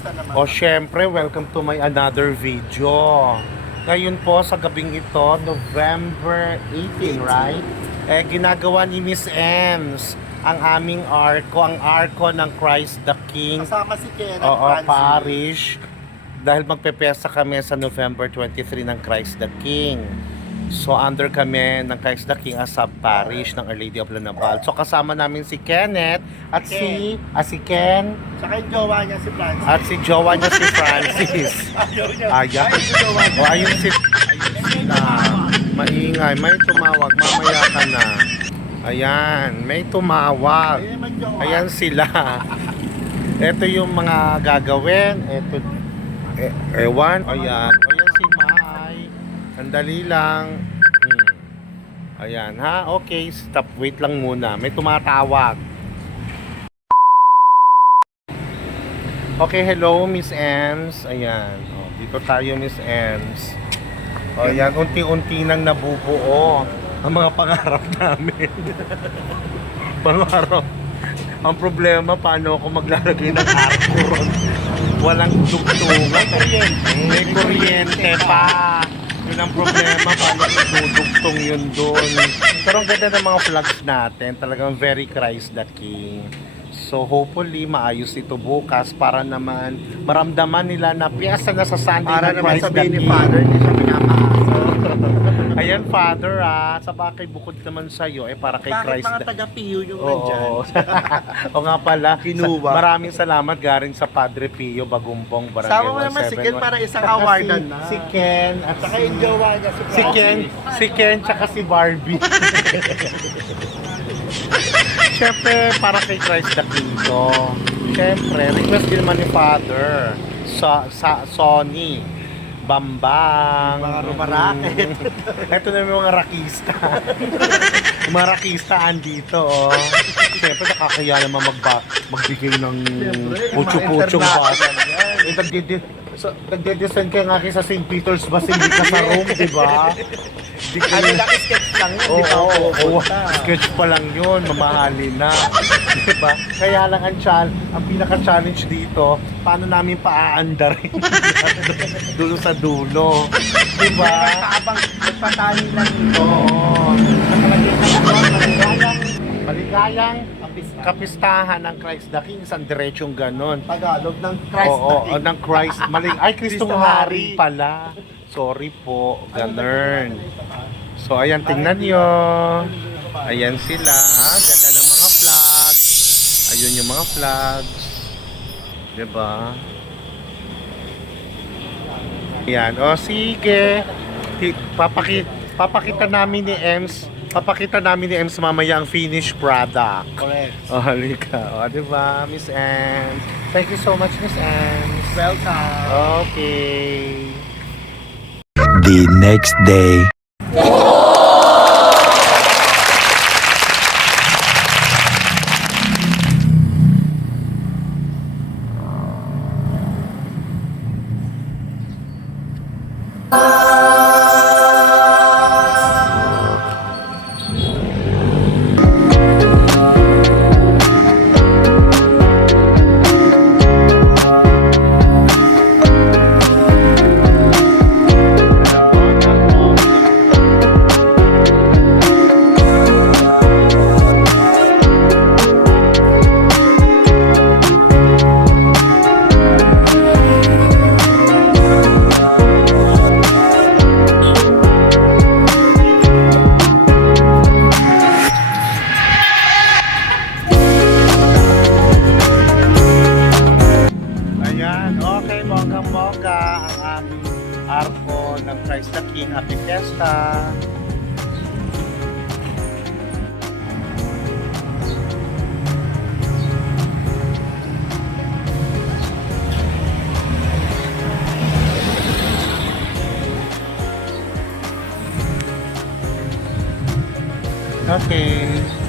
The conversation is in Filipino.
artista naman. O syempre, welcome to my another video. Ngayon po sa gabing ito, November 18, right? Ginagawa ni Miss Ems ang aming ang arko ng Christ the King. Kasama si Kenneth Francis. Parish. Dahil magpepesta kami sa November 23 ng Christ the King. So under kami ng Christ the King as sub-parish ng Our Lady of Lanabal. So kasama namin si Kenneth at si Ken. Tsaka yung jowa niya si Francis. At si jowa niya si Francis. Ayan. O ayun sila. Maingay. May tumawag. Mamaya ka na. Ayan. May tumawag. Ayan sila. Ito yung mga gagawin. Ito. Ewan. Ayan. Ayan si Mai. Sandali lang. Ayan ha. Okay. Stop. Wait lang muna. May tumatawag. Okay, hello Miss Ems. Ayan. O, dito tayo Miss Ems. O, ayan. Unti-unti nang nabubuo ang mga pangarap namin. Pangarap. Ang problema, paano ako maglalagay ng arko ron? Walang dugtungan. May kuryente pa. Yun ang problema, paano idudugtong yun doon. Pero ang ganda ng mga flags natin. Talagang very Christ the King. So hopefully maayos ito bukas para naman maramdaman nila na piyesta na sa Sunday Para ng naman Christ the sabihin ni King. Father, hindi siya pinapasa. Ayan Father sa bakit bukod naman sa'yo para kay Bakit Christ mga the taga-Pio yung nandyan? Oo. O nga pala, Kinuha. maraming salamat galing sa Padre Pio Bagumbong Barangay Sama mo naman si Ken 171. para isang Tsaka awardan na. Si Ken at Tsaka yung jowa niya si Francis. si Ken tsaka si Barbie. Siyempre, para kay Christ the King to. Siyempre, request din naman ni Father sa Sony Bambang Mga rumaraket. Ito na yung mga rakista. Yung mga rakista andito, oh. Siyempre, nakakaya naman magbigay ng pucho-puchong ba. Nagde-design kayo nga kayo sa St. Peter's Basilica sa Rome, di ba? Ano lang, sketch lang yun, di ba? Oo, sketch pa lang yun, mamahalin na. Di ba? Kaya lang ang pinaka-challenge dito, paano namin paaandarin dulo sa dulo. Di ba? Habang nagpatali lang ito. Oo. Maligayang kapistahan ng Christ the King, isang diretsong ganon. Tagalog ng Christ the Oo, King. ng Christ. Ay, Kristong Hari pala. Sorry po, ganun. So, ayan, tingnan nyo. Ayan sila. Ganda ng mga flags. Ayun yung mga flags. Diba? Ayan. O, sige. Papakita namin ni Ems. Papakita namin ni Ems mamaya ang finished product. Correct. O, halika. O, diba, Miss Ems? Thank you so much, Miss Ems. Welcome. Okay. The next day. Okay, bonggang-bongga ang aming arko ng Christ the King. Happy Fiesta! Okay.